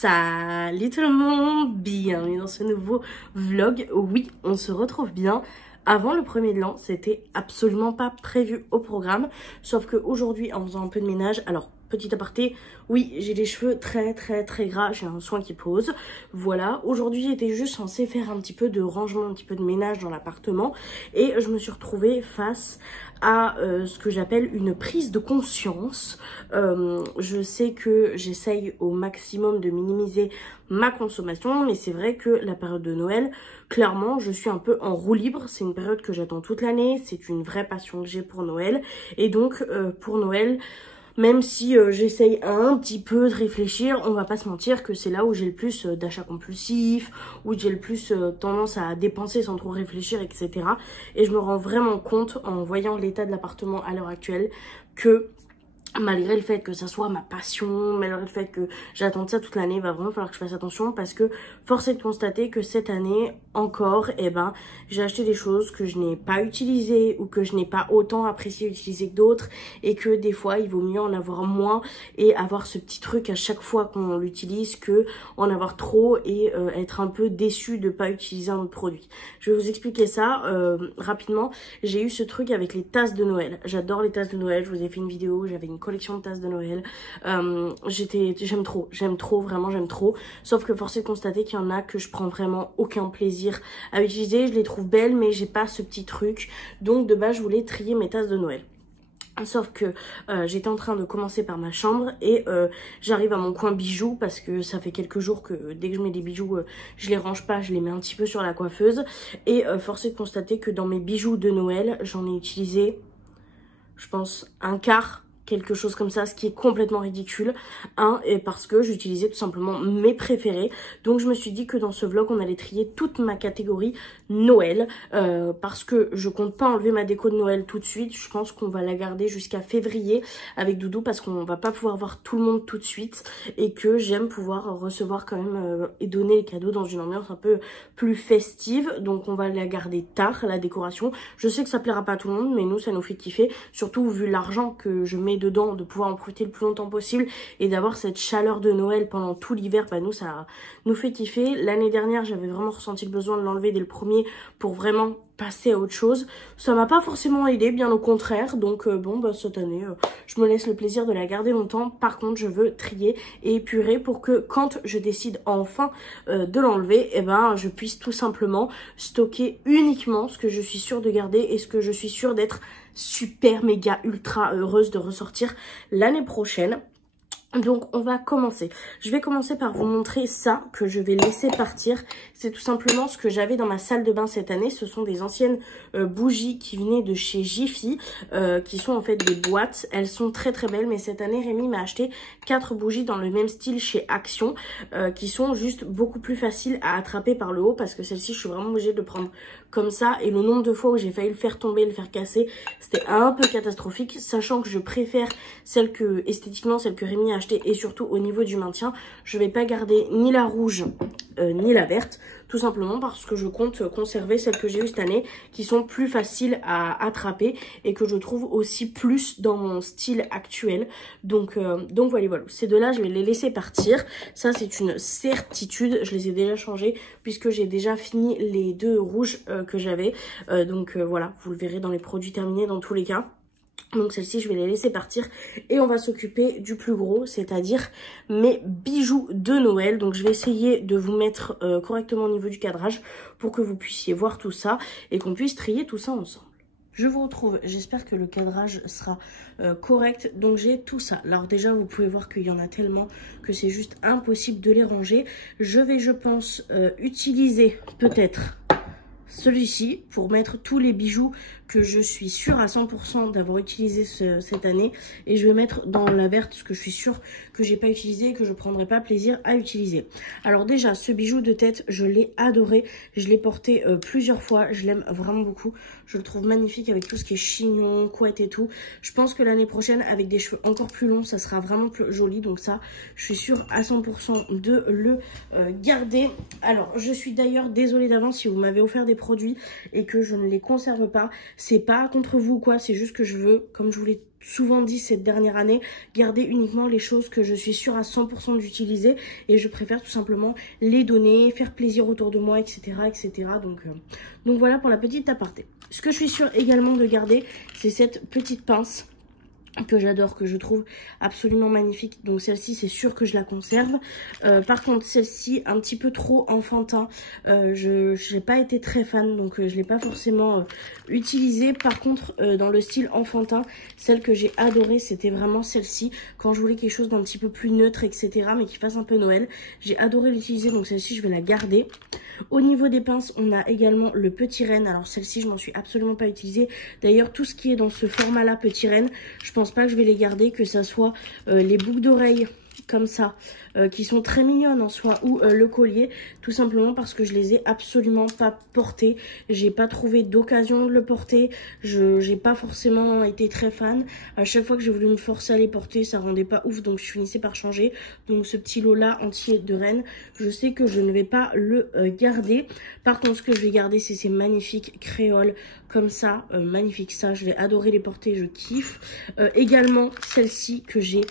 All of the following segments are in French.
Salut tout le monde, bienvenue dans ce nouveau vlog. Oui, on se retrouve bien. Avant le premier de l'an, c'était absolument pas prévu au programme. Sauf qu'aujourd'hui, en faisant un peu de ménage, alors petit aparté, oui, j'ai les cheveux très gras, j'ai un soin qui pose. Voilà, aujourd'hui j'étais juste censée faire un petit peu de rangement, un petit peu de ménage dans l'appartement. Et je me suis retrouvée face à ce que j'appelle une prise de conscience. Je sais que j'essaye au maximum de minimiser ma consommation, mais c'est vrai que la période de Noël, clairement, je suis un peu en roue libre. C'est une période que j'attends toute l'année, c'est une vraie passion que j'ai pour Noël. Et donc, pour Noël, même si j'essaye un petit peu de réfléchir, on va pas se mentir que c'est là où j'ai le plus d'achats compulsifs, où j'ai le plus tendance à dépenser sans trop réfléchir, etc. Et je me rends vraiment compte en voyant l'état de l'appartement à l'heure actuelle que malgré le fait que ça soit ma passion, malgré le fait que j'attends ça toute l'année, il va vraiment falloir que je fasse attention parce que force est de constater que cette année encore, j'ai acheté des choses que je n'ai pas utilisées ou que je n'ai pas autant apprécié utiliser que d'autres et que des fois il vaut mieux en avoir moins et avoir ce petit truc à chaque fois qu'on l'utilise que en avoir trop et être un peu déçu de pas utiliser un autre produit. Je vais vous expliquer ça rapidement. J'ai eu ce truc avec les tasses de Noël. J'adore les tasses de Noël, je vous ai fait une vidéo, j'avais une collection de tasses de Noël. J'aime trop, vraiment j'aime trop. Sauf que force est de constater qu'il y en a que je prends vraiment aucun plaisir à utiliser. Je les trouve belles mais j'ai pas ce petit truc. Donc de base je voulais trier mes tasses de Noël. Sauf que j'étais en train de commencer par ma chambre et j'arrive à mon coin bijoux parce que ça fait quelques jours que dès que je mets des bijoux, je les range pas, je les mets un petit peu sur la coiffeuse. Et force est de constater que dans mes bijoux de Noël, j'en ai utilisé, je pense, un quart. Quelque chose comme ça, ce qui est complètement ridicule. Et parce que j'utilisais tout simplement mes préférés. Donc je me suis dit que dans ce vlog, on allait trier toute ma catégorie Noël. Parce que je compte pas enlever ma déco de Noël tout de suite. Je pense qu'on va la garder jusqu'à février avec Doudou parce qu'on va pas pouvoir voir tout le monde tout de suite. Et que j'aime pouvoir recevoir quand même et donner les cadeaux dans une ambiance un peu plus festive. Donc on va la garder tard, la décoration. Je sais que ça plaira pas à tout le monde, mais nous ça nous fait kiffer. Surtout vu l'argent que je mets dedans, de pouvoir en profiter le plus longtemps possible et d'avoir cette chaleur de Noël pendant tout l'hiver. Nous ça nous fait kiffer. L'année dernière j'avais vraiment ressenti le besoin de l'enlever dès le premier pour vraiment passer à autre chose. Ça m'a pas forcément aidé, bien au contraire. Donc cette année je me laisse le plaisir de la garder longtemps. Par contre je veux trier et épurer pour que quand je décide enfin de l'enlever, je puisse tout simplement stocker uniquement ce que je suis sûre de garder et ce que je suis sûre d'être super méga ultra heureuse de ressortir l'année prochaine. Donc on va commencer. Je vais commencer par vous montrer ça que je vais laisser partir. C'est tout simplement ce que j'avais dans ma salle de bain cette année. Ce sont des anciennes bougies qui venaient de chez Jiffy, qui sont en fait des boîtes. Elles sont très belles, mais cette année Rémi m'a acheté 4 bougies dans le même style chez Action, qui sont juste beaucoup plus faciles à attraper par le haut parce que celle-ci je suis vraiment obligée de prendre comme ça. Et le nombre de fois où j'ai failli le faire tomber, le faire casser, c'était un peu catastrophique, sachant que je préfère celle que esthétiquement celle que Rémi a acheté et surtout au niveau du maintien. Je vais pas garder ni la rouge ni la verte, tout simplement parce que je compte conserver celles que j'ai eues cette année qui sont plus faciles à attraper et que je trouve aussi plus dans mon style actuel. Donc voilà, ces deux là je vais les laisser partir, ça c'est une certitude. Je les ai déjà changés puisque j'ai déjà fini les deux rouges que j'avais, voilà, vous le verrez dans les produits terminés dans tous les cas. Donc celle-ci je vais les laisser partir et on va s'occuper du plus gros, c'est-à-dire mes bijoux de Noël. Donc je vais essayer de vous mettre correctement au niveau du cadrage pour que vous puissiez voir tout ça et qu'on puisse trier tout ça ensemble. Je vous retrouve, j'espère que le cadrage sera correct. Donc j'ai tout ça. Alors déjà vous pouvez voir qu'il y en a tellement que c'est juste impossible de les ranger. Je vais, je pense, utiliser peut-être celui-ci pour mettre tous les bijoux que je suis sûre à 100% d'avoir utilisé cette année. Et je vais mettre dans la verte ce que je suis sûre que j'ai pas utilisé et que je prendrai pas plaisir à utiliser. Alors déjà, ce bijou de tête, je l'ai adoré. Je l'ai porté plusieurs fois. Je l'aime vraiment beaucoup. Je le trouve magnifique avec tout ce qui est chignon, couette et tout. Je pense que l'année prochaine, avec des cheveux encore plus longs, ça sera vraiment plus joli. Donc ça, je suis sûre à 100% de le garder. Alors, je suis d'ailleurs désolée d'avance si vous m'avez offert des produits et que je ne les conserve pas. C'est pas contre vous ou quoi, c'est juste que je veux, comme je vous l'ai souvent dit cette dernière année, garder uniquement les choses que je suis sûre à 100% d'utiliser et je préfère tout simplement les donner, faire plaisir autour de moi, etc. etc. Donc voilà pour la petite aparté. Ce que je suis sûre également de garder, c'est cette petite pince que j'adore, que je trouve absolument magnifique. Donc celle-ci, c'est sûr que je la conserve. Par contre, celle-ci, un petit peu trop enfantin. Je n'ai pas été très fan, donc je ne l'ai pas forcément utilisée. Par contre, dans le style enfantin, celle que j'ai adorée, c'était vraiment celle-ci. Quand je voulais quelque chose d'un petit peu plus neutre, etc., mais qui fasse un peu Noël. J'ai adoré l'utiliser, donc celle-ci, je vais la garder. Au niveau des pinces, on a également le petit renne. Alors celle-ci, je m'en suis absolument pas utilisée. D'ailleurs, tout ce qui est dans ce format-là, petit renne, je pense pas que je vais les garder, que ça soit les boucles d'oreilles comme ça, qui sont très mignonnes en soi, ou le collier, tout simplement parce que je les ai absolument pas portés. J'ai pas trouvé d'occasion de le porter, j'ai pas forcément été très fan. À chaque fois que j'ai voulu me forcer à les porter, ça rendait pas ouf, donc je finissais par changer. Donc ce petit lot là entier de rennes, je sais que je ne vais pas le garder. Par contre, ce que je vais garder, c'est ces magnifiques créoles comme ça, magnifique, ça je vais adorer les porter, je kiffe. Également celle-ci que j'ai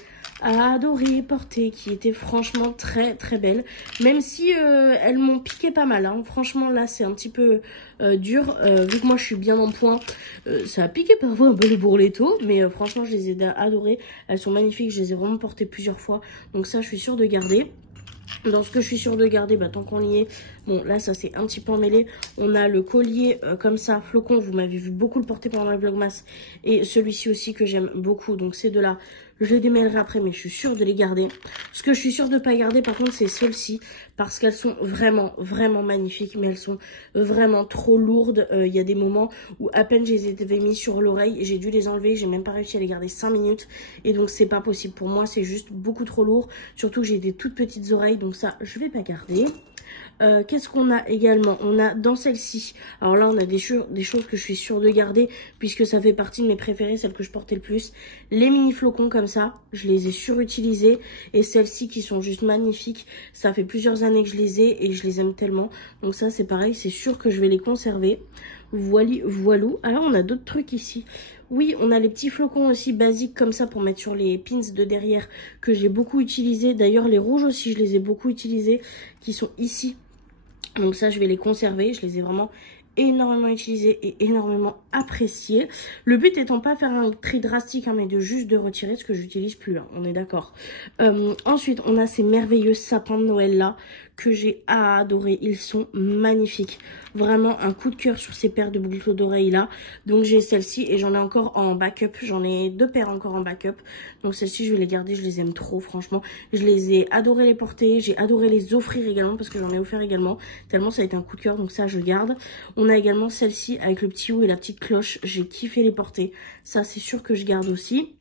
adoré porter, qui était franchement très très belle, même si elles m'ont piqué pas mal, hein. Franchement là c'est un petit peu dur, vu que moi je suis bien en point, ça a piqué parfois un peu le bourreletto, mais franchement je les ai adorées, elles sont magnifiques, je les ai vraiment portées plusieurs fois, donc ça je suis sûre de garder. Dans ce que je suis sûre de garder, bah, tant qu'on y est, bon là ça c'est un petit peu emmêlé, on a le collier comme ça, flocon, vous m'avez vu beaucoup le porter pendant le vlogmas, et celui-ci aussi que j'aime beaucoup, donc ces deux-là, je les démêlerai après, mais je suis sûre de les garder. Ce que je suis sûre de ne pas garder par contre, c'est celles-ci, parce qu'elles sont vraiment, vraiment magnifiques, mais elles sont vraiment trop lourdes. Il y a des moments où à peine je les avais mis sur l'oreille, j'ai dû les enlever, j'ai même pas réussi à les garder 5 minutes, et donc c'est pas possible pour moi, c'est juste beaucoup trop lourd, surtout que j'ai des toutes petites oreilles, donc ça je vais pas garder. Qu'est-ce qu'on a également? On a dans celle-ci, alors là on a des choses que je suis sûre de garder puisque ça fait partie de mes préférées, celles que je portais le plus. Les mini flocons comme ça, je les ai surutilisés, et celles-ci qui sont juste magnifiques, ça fait plusieurs années que je les ai et je les aime tellement, donc ça c'est pareil, c'est sûr que je vais les conserver. Voilou. Alors on a d'autres trucs ici. Oui, on a les petits flocons aussi basiques comme ça pour mettre sur les pins de derrière que j'ai beaucoup utilisé. D'ailleurs les rouges aussi je les ai beaucoup utilisés, qui sont ici. Donc ça je vais les conserver, je les ai vraiment énormément utilisés et énormément appréciés. Le but étant pas faire un tri drastique, hein, mais de juste de retirer ce que j'utilise plus, hein, on est d'accord. Ensuite on a ces merveilleux sapins de Noël là que j'ai adoré, ils sont magnifiques. Vraiment un coup de cœur sur ces paires de boucles d'oreilles là. Donc j'ai celle-ci et j'en ai encore en backup, j'en ai 2 paires encore en backup. Donc celle-ci je vais les garder, je les aime trop franchement. Je les ai adoré les porter, j'ai adoré les offrir également parce que j'en ai offert également. Tellement ça a été un coup de cœur, donc ça je garde. On a également celle-ci avec le petit haut et la petite cloche, j'ai kiffé les porter. Ça c'est sûr que je garde aussi.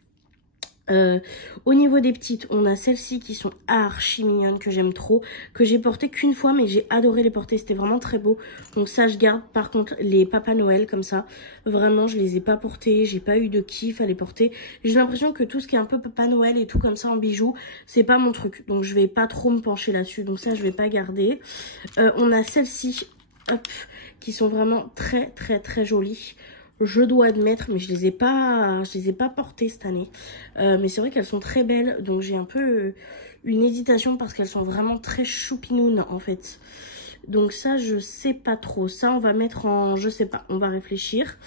Au niveau des petites, on a celles-ci qui sont archi mignonnes, que j'aime trop, que j'ai portées qu'une fois mais j'ai adoré les porter, c'était vraiment très beau, donc ça je garde. Par contre les Papa Noël comme ça, vraiment je les ai pas portées, j'ai pas eu de kiff à les porter. J'ai l'impression que tout ce qui est un peu Papa Noël et tout comme ça en bijoux, c'est pas mon truc, donc je vais pas trop me pencher là-dessus, donc ça je vais pas garder. On a celles-ci, hop, qui sont vraiment très très très jolies. Je dois admettre, mais je les ai pas portées cette année. Mais c'est vrai qu'elles sont très belles, donc j'ai un peu une hésitation parce qu'elles sont vraiment très choupinounes en fait. Donc ça, je sais pas trop. Ça, on va mettre en... Je sais pas, on va réfléchir.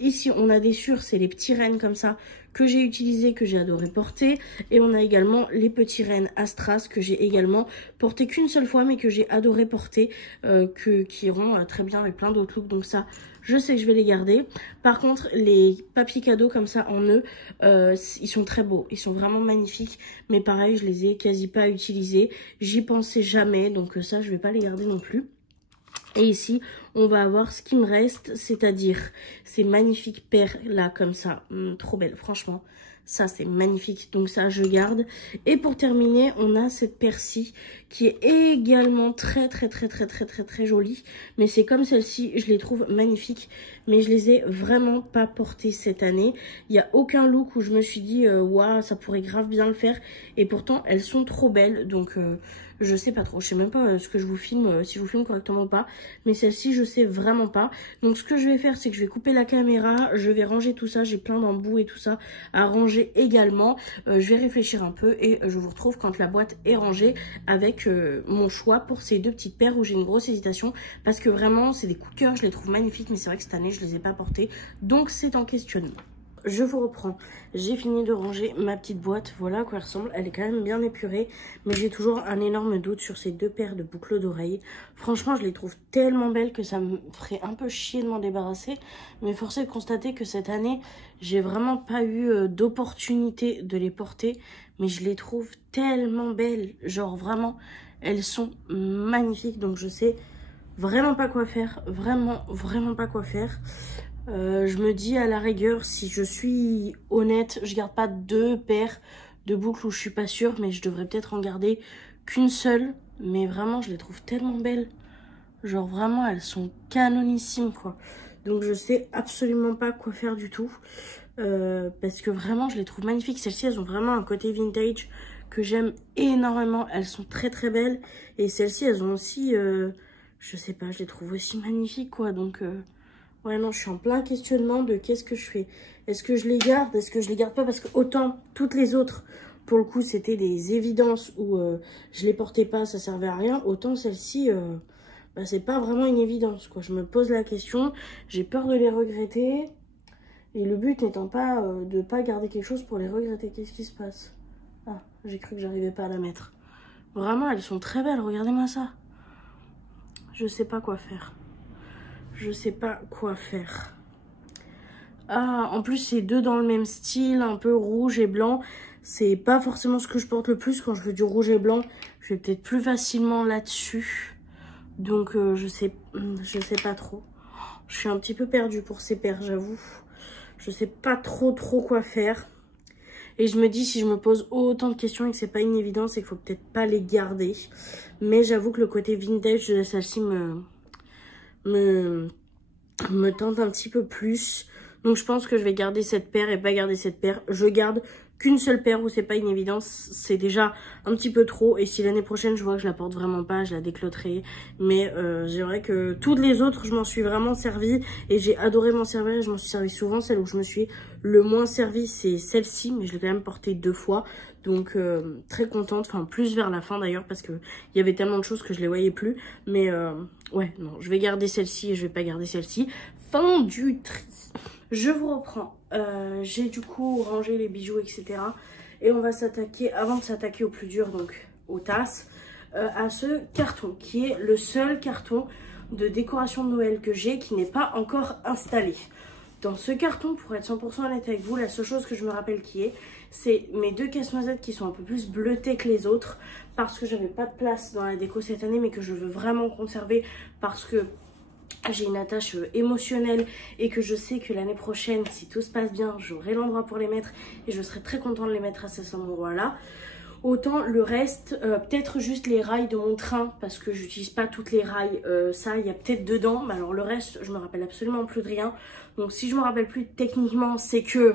Ici, on a des sûrs, c'est les petits rennes comme ça que j'ai utilisé, que j'ai adoré porter. Et on a également les petits rennes Astras que j'ai également porté qu'une seule fois, mais que j'ai adoré porter, qui iront très bien avec plein d'autres looks. Donc ça, je sais que je vais les garder. Par contre, les papiers cadeaux comme ça en nœud, ils sont très beaux. Ils sont vraiment magnifiques. Mais pareil, je les ai quasi pas utilisés. J'y pensais jamais. Donc ça, je vais pas les garder non plus. Et ici, on va avoir ce qui me reste, c'est-à-dire ces magnifiques paires là comme ça. Trop belles, franchement. Ça, c'est magnifique. Donc ça, je garde. Et pour terminer, on a cette paire-ci qui est également très jolie. Mais c'est comme celle-ci, je les trouve magnifiques. Mais je les ai vraiment pas portées cette année. Il n'y a aucun look où je me suis dit, waouh, ça pourrait grave bien le faire. Et pourtant, elles sont trop belles. Donc, je sais pas trop. Je sais même pas ce que je vous filme, si je vous filme correctement ou pas. Mais celle-ci, je sais vraiment pas. Donc ce que je vais faire, c'est que je vais couper la caméra, je vais ranger tout ça, j'ai plein d'embouts et tout ça à ranger également. Je vais réfléchir un peu et je vous retrouve quand la boîte est rangée avec mon choix pour ces deux petites paires où j'ai une grosse hésitation parce que vraiment c'est des coups de cœur, je les trouve magnifiques, mais c'est vrai que cette année je les ai pas portées, donc c'est en questionnement. Je vous reprends, j'ai fini de ranger ma petite boîte, voilà à quoi elle ressemble, elle est quand même bien épurée, mais j'ai toujours un énorme doute sur ces deux paires de boucles d'oreilles. Franchement, je les trouve tellement belles que ça me ferait un peu chier de m'en débarrasser, mais force est de constater que cette année, j'ai vraiment pas eu d'opportunité de les porter, mais je les trouve tellement belles, genre vraiment, elles sont magnifiques, donc je sais vraiment pas quoi faire, vraiment pas quoi faire. Je me dis à la rigueur, si je suis honnête, je garde pas deux paires de boucles où je suis pas sûre, mais je devrais peut-être en garder qu'une seule. Mais vraiment, je les trouve tellement belles. Genre vraiment, elles sont canonissimes quoi. Donc je sais absolument pas quoi faire du tout. Parce que vraiment, je les trouve magnifiques. Celles-ci, elles ont vraiment un côté vintage que j'aime énormément. Elles sont très très belles. Et celles-ci, elles ont aussi, je sais pas, je les trouve aussi magnifiques quoi. Donc... ouais, non, je suis en plein questionnement de qu'est-ce que je fais. Est-ce que je les garde? Est-ce que je les garde pas? Parce que autant toutes les autres, pour le coup, c'était des évidences où je les portais pas, ça servait à rien. Autant celle-ci, bah, c'est pas vraiment une évidence, quoi. Je me pose la question, j'ai peur de les regretter. Et le but n'étant pas de pas garder quelque chose pour les regretter. Qu'est-ce qui se passe? Ah, j'ai cru que j'arrivais pas à la mettre. Vraiment, elles sont très belles, regardez-moi ça. Je sais pas quoi faire. Je sais pas quoi faire. Ah, en plus, c'est deux dans le même style, un peu rouge et blanc. C'est pas forcément ce que je porte le plus. Quand je veux du rouge et blanc, je vais peut-être plus facilement là-dessus. Donc, je sais pas trop. Je suis un petit peu perdue pour ces paires, j'avoue. Je sais pas trop quoi faire. Et je me dis, si je me pose autant de questions et que c'est pas une évidence, c'est qu'il faut peut-être pas les garder. Mais j'avoue que le côté vintage de celle-ci me tente un petit peu plus. Donc je pense que je vais garder cette paire et pas garder cette paire. Je garde qu'une seule paire où c'est pas une évidence. C'est déjà un petit peu trop. Et si l'année prochaine je vois que je la porte vraiment pas, je la décloterai. Mais j'aimerais que toutes les autres, je m'en suis vraiment servie. Et j'ai adoré m'en servir et je m'en suis servie souvent. Celle où je me suis le moins servie, c'est celle-ci. Mais je l'ai quand même portée 2 fois. Donc très contente, enfin plus vers la fin d'ailleurs parce que il y avait tellement de choses que je les voyais plus. Mais ouais, non, je vais garder celle-ci et je vais pas garder celle-ci. Fin du tri. Je vous reprends. J'ai du coup rangé les bijoux, etc. Et on va s'attaquer, avant de s'attaquer au plus dur, donc aux tasses, à ce carton qui est le seul carton de décoration de Noël que j'ai qui n'est pas encore installé. Dans ce carton, pour être 100% honnête avec vous, la seule chose que je me rappelle qui est, c'est mes deux casse-noisettes qui sont un peu plus bleutées que les autres parce que j'avais pas de place dans la déco cette année mais que je veux vraiment conserver parce que j'ai une attache émotionnelle et que je sais que l'année prochaine, si tout se passe bien, j'aurai l'endroit pour les mettre et je serai très contente de les mettre à cet endroit-là. Autant le reste, peut-être juste les rails de mon train parce que j'utilise pas toutes les rails, ça il y a peut-être dedans, mais alors le reste je me rappelle absolument plus de rien. Donc si je me rappelle plus techniquement, c'est que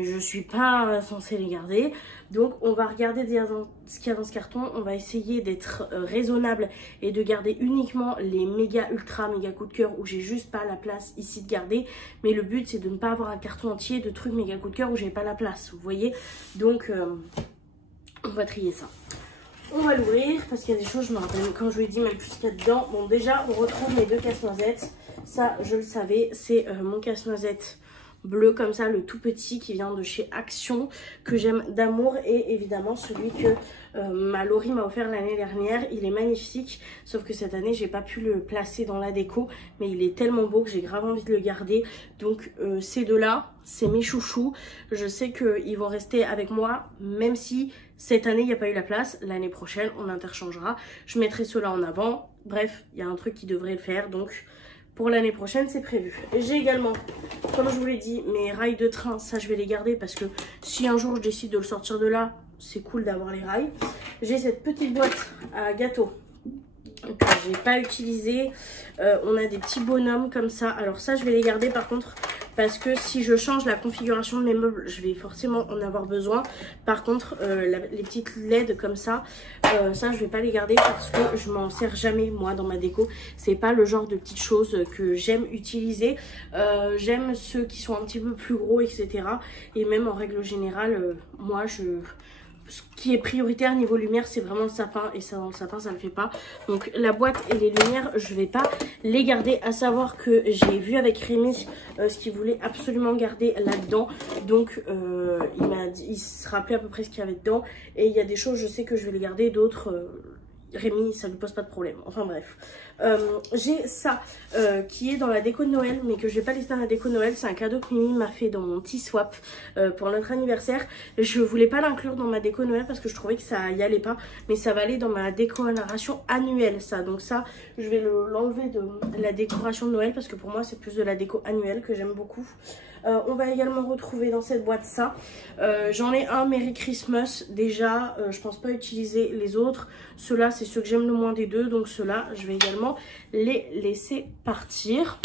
je suis pas censée les garder. Donc on va regarder ce qu'il y a dans ce carton. On va essayer d'être raisonnable et de garder uniquement les méga ultra méga coup de cœur où j'ai juste pas la place ici de garder. Mais le but c'est de ne pas avoir un carton entier de trucs méga coup de cœur où j'ai pas la place, vous voyez. Donc on va trier ça. On va l'ouvrir parce qu'il y a des choses, je me rappelle quand je lui ai dit même plus qu'il y a dedans. Bon déjà on retrouve mes deux casse-noisettes. Ça je le savais, c'est mon casse-noisette bleu comme ça, le tout petit qui vient de chez Action, que j'aime d'amour, et évidemment celui que ma Laurie m'a offert l'année dernière. Il est magnifique, sauf que cette année j'ai pas pu le placer dans la déco, mais il est tellement beau que j'ai grave envie de le garder. Donc ces deux là, c'est mes chouchous. Je sais qu'ils vont rester avec moi, même si cette année il n'y a pas eu la place. L'année prochaine on interchangera, je mettrai ceux-là en avant. Bref, il y a un truc qui devrait le faire, donc pour l'année prochaine, c'est prévu. J'ai également, comme je vous l'ai dit, mes rails de train. Ça, je vais les garder parce que si un jour je décide de le sortir de là, c'est cool d'avoir les rails. J'ai cette petite boîte à gâteaux que j'ai pas utilisée. On a des petits bonhommes comme ça. Alors ça, je vais les garder par contre parce que si je change la configuration de mes meubles, je vais forcément en avoir besoin. Par contre, les petites LED comme ça, ça je vais pas les garder parce que je m'en sers jamais moi dans ma déco. C'est pas le genre de petites choses que j'aime utiliser. J'aime ceux qui sont un petit peu plus gros, etc. Et même en règle générale, moi ce qui est prioritaire niveau lumière, c'est vraiment le sapin. Et ça, dans le sapin, ça ne le fait pas. Donc la boîte et les lumières, je vais pas les garder. À savoir que j'ai vu avec Rémi ce qu'il voulait absolument garder là-dedans. Donc il se rappelait à peu près ce qu'il y avait dedans. Et il y a des choses, je sais que je vais les garder. D'autres, Rémi, ça lui pose pas de problème. Enfin bref. J'ai ça qui est dans la déco de Noël, mais que je vais pas laisser dans la déco de Noël. C'est un cadeau que Mimi m'a fait dans mon petit swap pour notre anniversaire. Je voulais pas l'inclure dans ma déco de Noël parce que je trouvais que ça y allait pas, mais ça va aller dans ma décoration annuelle, ça. Donc ça, je vais l'enlever de la décoration de Noël parce que pour moi c'est plus de la déco annuelle que j'aime beaucoup. On va également retrouver dans cette boîte ça. J'en ai un Merry Christmas déjà. Je pense pas utiliser les autres. Ceux-là, c'est ceux que j'aime le moins des deux. Donc ceux-là, je vais également les laisser partir.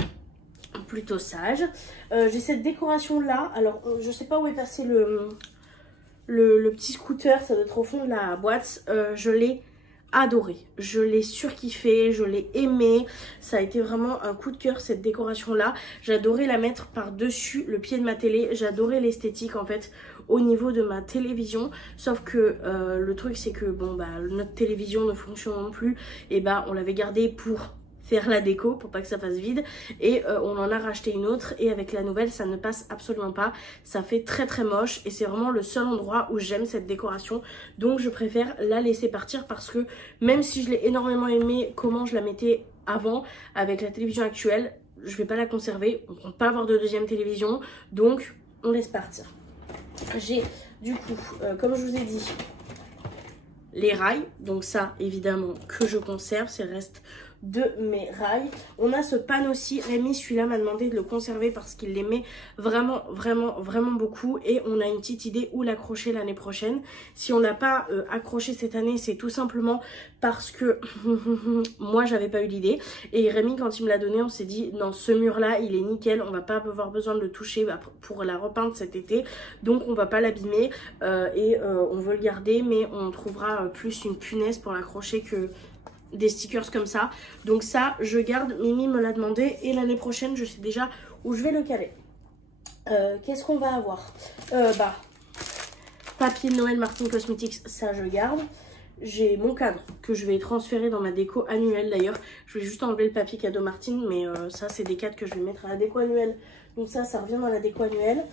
Plutôt sage. J'ai cette décoration là. Alors, je sais pas où est passé le petit scooter. Ça doit être au fond de la boîte. Je l'ai adoré, je l'ai surkiffé, je l'ai aimé, ça a été vraiment un coup de cœur cette décoration là. J'adorais la mettre par dessus le pied de ma télé, j'adorais l'esthétique en fait au niveau de ma télévision, sauf que le truc c'est que bon bah notre télévision ne fonctionne plus, et bah on l'avait gardée pour faire la déco pour pas que ça fasse vide, et on en a racheté une autre, et avec la nouvelle ça ne passe absolument pas, ça fait très très moche, et c'est vraiment le seul endroit où j'aime cette décoration, donc je préfère la laisser partir parce que même si je l'ai énormément aimé comment je la mettais avant avec la télévision actuelle, je vais pas la conserver, on compte pas avoir de deuxième télévision, donc on laisse partir. J'ai du coup comme je vous ai dit les rails, donc ça évidemment que je conserve, c'est le reste de mes rails. On a ce pan aussi, Rémi celui-là m'a demandé de le conserver parce qu'il l'aimait vraiment beaucoup, et on a une petite idée où l'accrocher l'année prochaine. Si on n'a pas accroché cette année, c'est tout simplement parce que moi j'avais pas eu l'idée, et Rémi quand il me l'a donné on s'est dit non, ce mur là il est nickel, on va pas avoir besoin de le toucher pour la repeindre cet été, donc on va pas l'abîmer, et on veut le garder, mais on trouvera plus une punaise pour l'accrocher que des stickers comme ça. Donc ça je garde, Mimi me l'a demandé, et l'année prochaine je sais déjà où je vais le caler. Qu'est-ce qu'on va avoir? Papier de Noël Martin Cosmetics, ça je garde. J'ai mon cadre que je vais transférer dans ma déco annuelle d'ailleurs. Je vais juste enlever le papier cadeau Martine, mais ça c'est des cadres que je vais mettre à la déco annuelle. Donc ça revient dans la déco annuelle.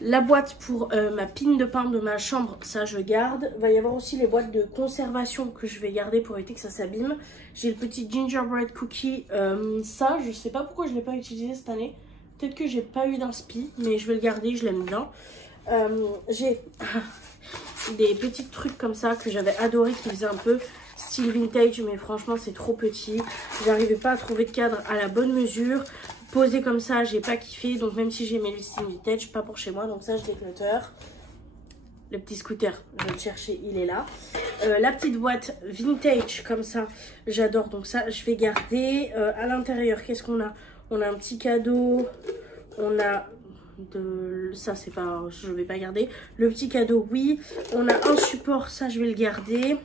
La boîte pour ma pine de pain de ma chambre, ça je garde. Il va y avoir aussi les boîtes de conservation que je vais garder pour éviter que ça s'abîme. J'ai le petit gingerbread cookie, ça je sais pas pourquoi je ne l'ai pas utilisé cette année. Peut-être que j'ai pas eu d'inspi, mais je vais le garder, je l'aime bien. J'ai des petits trucs comme ça que j'avais adoré, qui faisaient un peu style vintage, mais franchement c'est trop petit. J'arrivais pas à trouver de cadre à la bonne mesure. Posé comme ça, j'ai pas kiffé, donc même si j'aimais le style vintage, pas pour chez moi, donc ça je déclutter. Le petit scooter, je vais le chercher, il est là. La petite boîte vintage comme ça, j'adore, donc ça je vais garder. À l'intérieur, qu'est-ce qu'on a? On a un petit cadeau, on a ça c'est pas, je vais pas garder. Le petit cadeau, oui. On a un support, ça je vais le garder.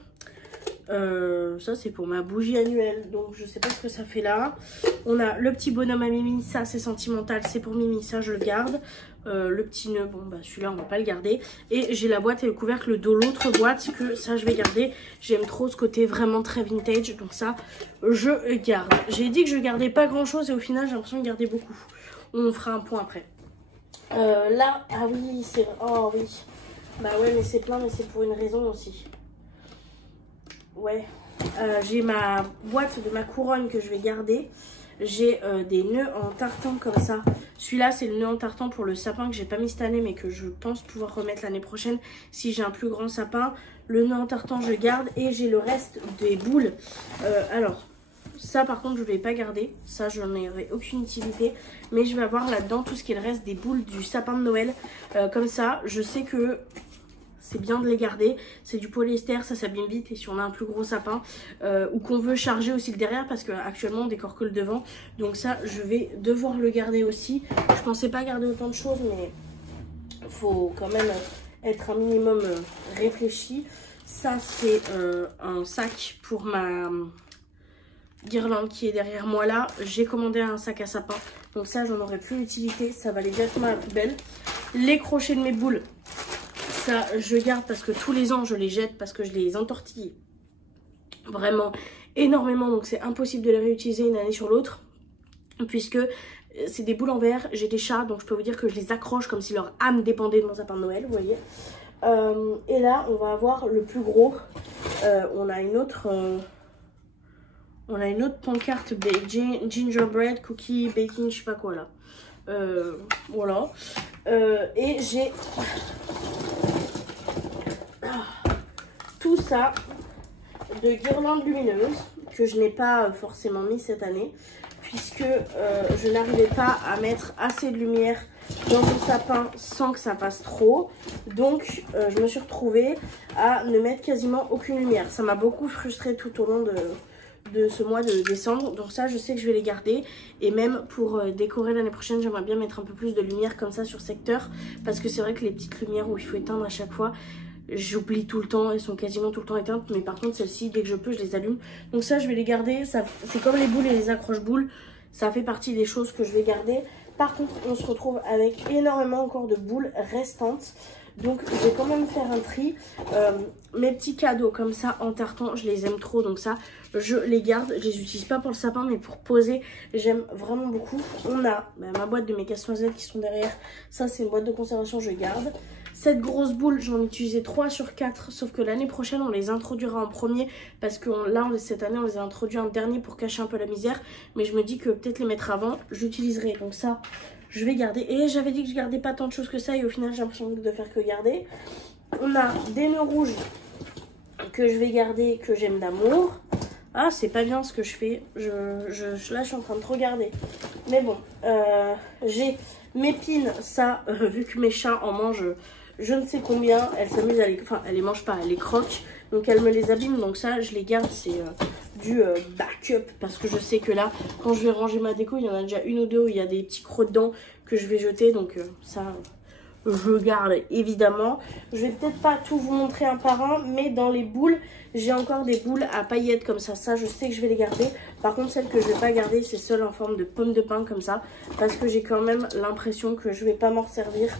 Ça c'est pour ma bougie annuelle, donc je sais pas ce que ça fait là. On a le petit bonhomme à Mimi, ça c'est sentimental, c'est pour Mimi, ça je le garde. Le petit nœud, bon bah celui-là on va pas le garder. Et j'ai la boîte et le couvercle de l'autre boîte, que ça je vais garder. J'aime trop ce côté vraiment très vintage, donc ça je garde. J'ai dit que je gardais pas grand chose et au final j'ai l'impression de garder beaucoup. On fera un point après. Là, ah oui c'est, oh oui, bah ouais mais c'est plein, mais c'est pour une raison aussi. Ouais, j'ai ma boîte de ma couronne que je vais garder. J'ai des nœuds en tartan comme ça. Celui-là, c'est le nœud en tartan pour le sapin que j'ai pas mis cette année, mais que je pense pouvoir remettre l'année prochaine si j'ai un plus grand sapin. Le nœud en tartan, je garde. Et j'ai le reste des boules. Alors, ça par contre, je vais pas garder. Ça, je n'en aurai aucune utilité. Mais je vais avoir là-dedans tout ce qui est le reste des boules du sapin de Noël. Comme ça, je sais que c'est bien de les garder. C'est du polyester, ça s'abîme vite. Et si on a un plus gros sapin ou qu'on veut charger aussi le derrière, parce qu'actuellement on décore que le devant. Donc ça, je vais devoir le garder aussi. Je pensais pas garder autant de choses, mais faut quand même être un minimum réfléchi. Ça, c'est un sac pour ma guirlande qui est derrière moi là. J'ai commandé un sac à sapin. Donc ça, j'en aurai plus d'utilité. Ça va aller directement à la poubelle. Les crochets de mes boules, ça, je garde parce que tous les ans, je les jette parce que je les entortille vraiment énormément. Donc c'est impossible de les réutiliser une année sur l'autre. Puisque c'est des boules en verre. J'ai des chats, donc je peux vous dire que je les accroche comme si leur âme dépendait de mon sapin de Noël, vous voyez. Et là, on va avoir le plus gros. On a une autre pancarte gingerbread, cookie, baking, je sais pas quoi là. Voilà. Et j'ai tout ça de guirlandes lumineuses que je n'ai pas forcément mis cette année. Puisque je n'arrivais pas à mettre assez de lumière dans mon sapin sans que ça passe trop. Donc je me suis retrouvée à ne mettre quasiment aucune lumière. Ça m'a beaucoup frustrée tout au long de ce mois de décembre. Donc ça, je sais que je vais les garder. Et même pour décorer l'année prochaine, j'aimerais bien mettre un peu plus de lumière comme ça sur secteur. Parce que c'est vrai que les petites lumières où il faut éteindre à chaque fois, j'oublie tout le temps, elles sont quasiment tout le temps éteintes. Mais par contre celles-ci, dès que je peux, je les allume. Donc ça, je vais les garder. C'est comme les boules et les accroche-boules. Ça fait partie des choses que je vais garder. Par contre, on se retrouve avec énormément encore de boules restantes. Donc je vais quand même faire un tri. Mes petits cadeaux comme ça en tartan, je les aime trop. Donc ça, je les garde. Je les utilise pas pour le sapin, mais pour poser, j'aime vraiment beaucoup. On a ma boîte de mes casse-noisettes qui sont derrière. Ça, c'est une boîte de conservation, je garde. Cette grosse boule, j'en ai utilisé 3 sur 4, sauf que l'année prochaine, on les introduira en premier, parce que là, cette année, on les a introduits en dernier pour cacher un peu la misère, mais je me dis que peut-être les mettre avant, j'utiliserai, donc ça, je vais garder. Et j'avais dit que je gardais pas tant de choses que ça, et au final, j'ai l'impression de faire que garder. On a des nœuds rouges que je vais garder, que j'aime d'amour. Ah, c'est pas bien ce que je fais, là, je suis en train de trop garder. Mais bon, j'ai mes pins, ça, vu que mes chats en mangent... Je ne sais combien, elle s'amuse à les... Enfin, elle les mange pas, elle les croque. Donc elle me les abîme, donc ça, je les garde. C'est du backup. Parce que je sais que là, quand je vais ranger ma déco, il y en a déjà une ou deux où il y a des petits crocs dedans que je vais jeter. Donc ça, je garde évidemment. Je vais peut-être pas tout vous montrer un par un, mais dans les boules, j'ai encore des boules à paillettes comme ça. Ça, je sais que je vais les garder. Par contre, celles que je vais pas garder, c'est celles en forme de pomme de pin comme ça. Parce que j'ai quand même l'impression que je vais pas m'en servir.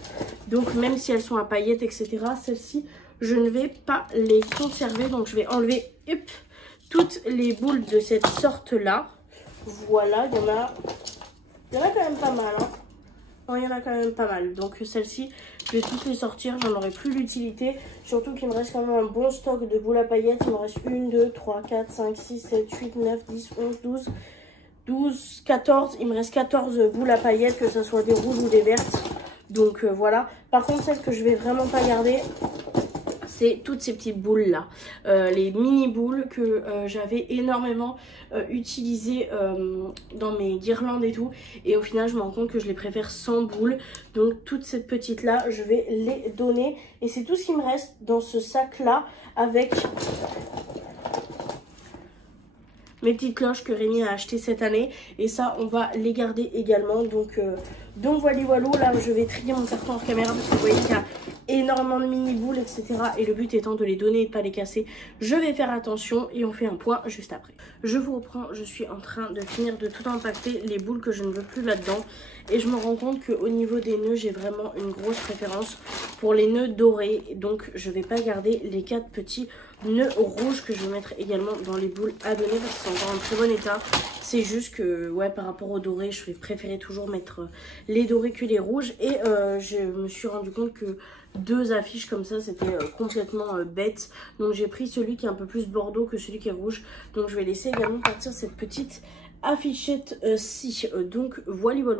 Donc, même si elles sont à paillettes, etc., celles-ci, je ne vais pas les conserver. Donc, je vais enlever toutes les boules de cette sorte-là. Voilà, il y en a quand même pas mal, hein. Non, il y en a quand même pas mal. Donc celle-ci, je vais toutes les sortir. J'en aurai plus l'utilité. Surtout qu'il me reste quand même un bon stock de boules à paillettes. Il me reste 1, 2, 3, 4, 5, 6, 7, 8, 9, 10, 11, 12, 14. Il me reste 14 boules à paillettes, que ce soit des rouges ou des vertes. Donc voilà. Par contre, celle que je vais vraiment pas garder, c'est toutes ces petites boules là, les mini boules que j'avais énormément utilisées dans mes guirlandes et tout, et au final je me rends compte que je les préfère sans boules. Donc toutes ces petites là, je vais les donner, et c'est tout ce qui me reste dans ce sac là avec mes petites cloches que Rémi a achetées cette année, et ça on va les garder également. Donc voilà, là je vais trier mon carton hors caméra parce que vous voyez qu'il y a énormément de mini boules, etc. Et le but étant de les donner et de pas les casser. Je vais faire attention et on fait un point juste après. Je vous reprends, je suis en train de finir de tout empaqueter les boules que je ne veux plus là-dedans. Et je me rends compte qu'au niveau des nœuds, j'ai vraiment une grosse préférence pour les nœuds dorés. Donc je vais pas garder les 4 petits nœuds rouges que je vais mettre également dans les boules à donner parce que c'est encore en très bon état. C'est juste que ouais, par rapport aux dorés, je vais préférer toujours mettre les dorés que les rouges. Et je me suis rendu compte que 2 affiches comme ça, c'était complètement bête. Donc j'ai pris celui qui est un peu plus bordeaux que celui qui est rouge. Donc je vais laisser également partir cette petite affichette-ci. Donc voilà.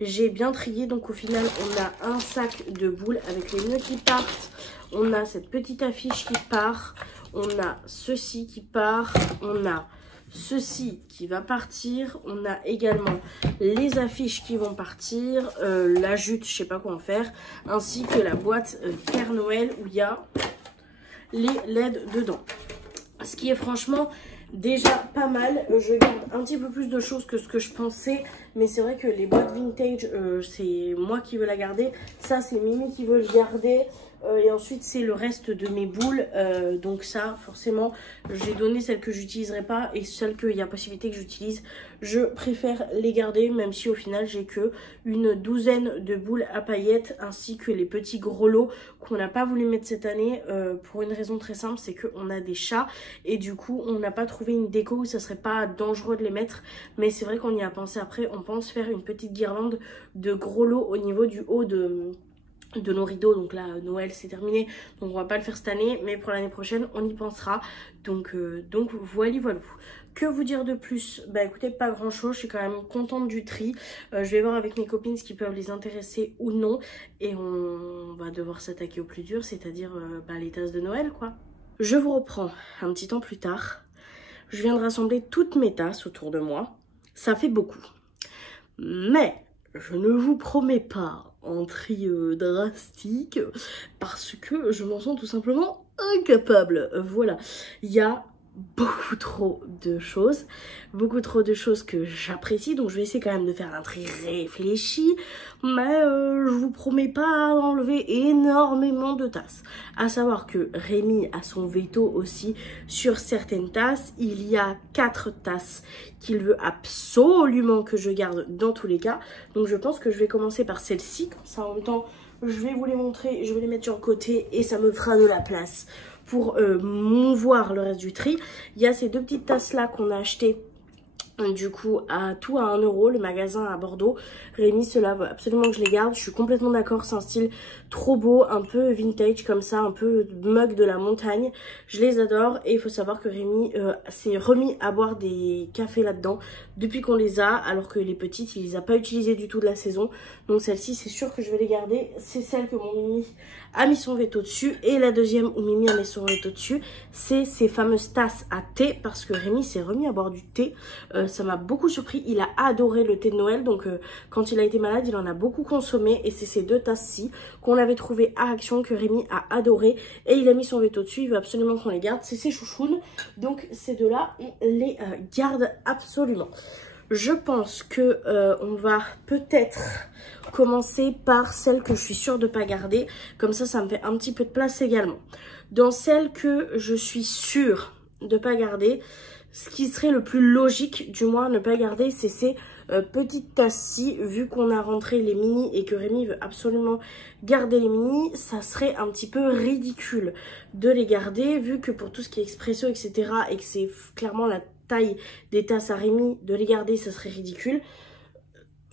J'ai bien trié. Donc au final, on a un sac de boules avec les nœuds qui partent. On a cette petite affiche qui part. On a ceci qui part. On a ceci qui va partir. On a également les affiches qui vont partir, la jute, je sais pas quoi en faire, ainsi que la boîte Père Noël où il y a les LED dedans. Ce qui est franchement déjà pas mal. Je garde un petit peu plus de choses que ce que je pensais. Mais c'est vrai que les boîtes vintage, c'est moi qui veux la garder. Ça, c'est Mimi qui veut le garder. Et ensuite, c'est le reste de mes boules. Donc ça, forcément, j'ai donné celles que j'utiliserai pas. Et celles qu'il y a possibilité que j'utilise, je préfère les garder. Même si au final, j'ai que une douzaine de boules à paillettes. Ainsi que les petits gros lots qu'on n'a pas voulu mettre cette année. Pour une raison très simple, c'est qu'on a des chats. Et du coup, on n'a pas trouvé une déco où ça serait pas dangereux de les mettre. Mais c'est vrai qu'on y a pensé après. On pense faire une petite guirlande de gros lots au niveau du haut de nos rideaux. Donc là, Noël c'est terminé, donc on va pas le faire cette année, mais pour l'année prochaine on y pensera. Donc voilà. Que vous dire de plus? Bah écoutez, pas grand chose. Je suis quand même contente du tri. Je vais voir avec mes copines ce qui peuvent les intéresser ou non, et on va devoir s'attaquer au plus dur, c'est-à-dire les tasses de Noël quoi. Je vous reprends un petit temps plus tard. Je viens de rassembler toutes mes tasses autour de moi. Ça fait beaucoup, mais je ne vous promets pas un tri drastique parce que je m'en sens tout simplement incapable. Voilà, il y a beaucoup trop de choses que j'apprécie, donc je vais essayer quand même de faire un tri réfléchi, mais je vous promets pas d'enlever énormément de tasses. À savoir que Rémi a son veto aussi sur certaines tasses. Il y a 4 tasses qu'il veut absolument que je garde dans tous les cas, donc je pense que je vais commencer par celle-ci, comme ça en même temps je vais vous les montrer, je vais les mettre sur le côté et ça me fera de la place pour mouvoir le reste du tri. Il y a ces 2 petites tasses là qu'on a achetées du coup à 1 €, le magasin à Bordeaux. Rémi cela veut absolument que je les garde. Je suis complètement d'accord, c'est un style trop beau, un peu vintage comme ça, un peu mug de la montagne. Je les adore et il faut savoir que Rémi s'est remis à boire des cafés là-dedans depuis qu'on les a, alors que les petites il les a pas utilisées du tout de la saison. Donc celle-ci c'est sûr que je vais les garder. C'est celle que mon Mimi a mis son veto dessus, et la deuxième où Mimi a mis son veto dessus, c'est ces fameuses tasses à thé, parce que Rémi s'est remis à boire du thé. Ça m'a beaucoup surpris, il a adoré le thé de Noël, donc quand il a été malade il en a beaucoup consommé, et c'est ces 2 tasses-ci qu'on avait trouvé à Action que Rémi a adoré, et il a mis son veto dessus. Il veut absolument qu'on les garde, c'est ses chouchounes, donc ces 2-là on les garde absolument. Je pense que on va peut-être commencer par celle que je suis sûre de ne pas garder. Comme ça me fait un petit peu de place également. Dans celle que je suis sûre de ne pas garder, ce qui serait le plus logique, du moins, ne pas garder, c'est ces petites tasses-ci. Vu qu'on a rentré les mini et que Rémi veut absolument garder les mini, ça serait un petit peu ridicule de les garder, vu que pour tout ce qui est expresso, etc., et que c'est clairement la taille des tasses à Rémi, de les garder ça serait ridicule.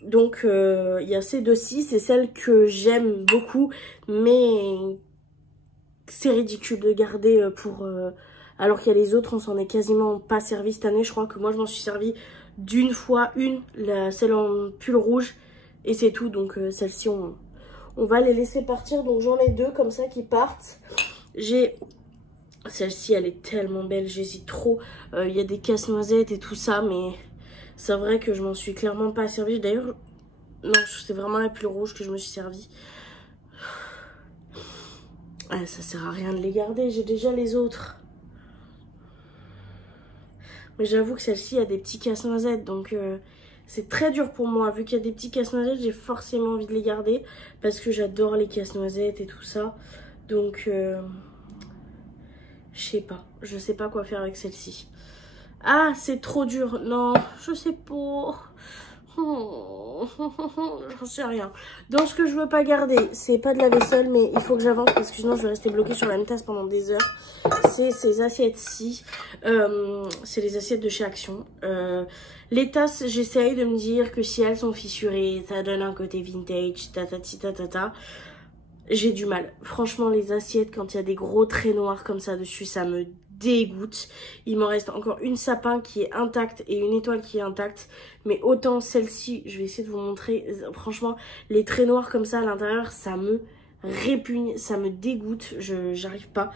Donc il y a ces 2-ci, c'est celles que j'aime beaucoup, mais c'est ridicule de garder pour alors qu'il y a les autres, on s'en est quasiment pas servi cette année. Je crois que moi je m'en suis servi d'une fois, celle en pull rouge, et c'est tout. Donc celle-ci on va les laisser partir. Donc j'en ai 2 comme ça qui partent. J'ai celle-ci, elle est tellement belle, j'hésite trop. Il y a des casse-noisettes et tout ça, mais c'est vrai que je m'en suis clairement pas servi. D'ailleurs, non, c'est vraiment la plus rouge que je me suis servi. Ah, ça sert à rien de les garder, j'ai déjà les autres. Mais j'avoue que celle-ci a des petits casse-noisettes, donc c'est très dur pour moi. Vu qu'il y a des petits casse-noisettes, j'ai forcément envie de les garder, parce que j'adore les casse-noisettes et tout ça. Donc je sais pas quoi faire avec celle-ci. Ah, c'est trop dur. Non, je sais pas. J'en sais rien. Donc ce que je veux pas garder, c'est pas de la vaisselle, mais il faut que j'avance parce que sinon je vais rester bloquée sur la même tasse pendant des heures. C'est ces assiettes-ci. C'est les assiettes de chez Action. Les tasses, j'essaye de me dire que si elles sont fissurées, ça donne un côté vintage, tatati tatata. J'ai du mal. Franchement, les assiettes, quand il y a des gros traits noirs comme ça dessus, ça me dégoûte. Il m'en reste encore une sapin qui est intacte et une étoile qui est intacte. Mais autant celle-ci, je vais essayer de vous montrer. Franchement, les traits noirs comme ça à l'intérieur, ça me répugne, ça me dégoûte. J'arrive pas.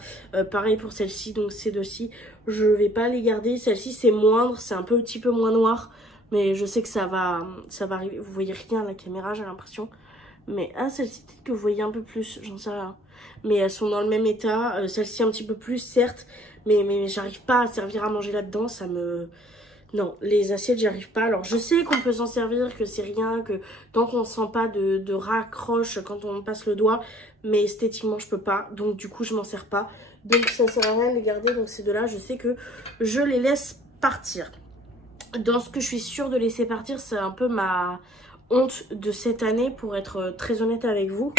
Pareil pour celle-ci, donc ces 2-ci, je vais pas les garder. Celle-ci, c'est moindre, c'est un petit peu moins noir. Mais je sais que ça va arriver. Vous voyez rien à la caméra, j'ai l'impression. Mais celle-ci, peut-être que vous voyez un peu plus, j'en sais rien. mais elles sont dans le même état. Celle-ci un petit peu plus, certes, mais j'arrive pas à servir à manger là-dedans, ça me... Non, les assiettes, j'y arrive pas. Alors, je sais qu'on peut s'en servir, que c'est rien, que tant qu'on sent pas de raccroche quand on passe le doigt, mais esthétiquement, je peux pas. Donc, du coup, je m'en sers pas. Donc, ça sert à rien de les garder. Donc, ces deux-là, je sais que je les laisse partir. Dans ce que je suis sûre de laisser partir, c'est un peu ma honte de cette année, pour être très honnête avec vous.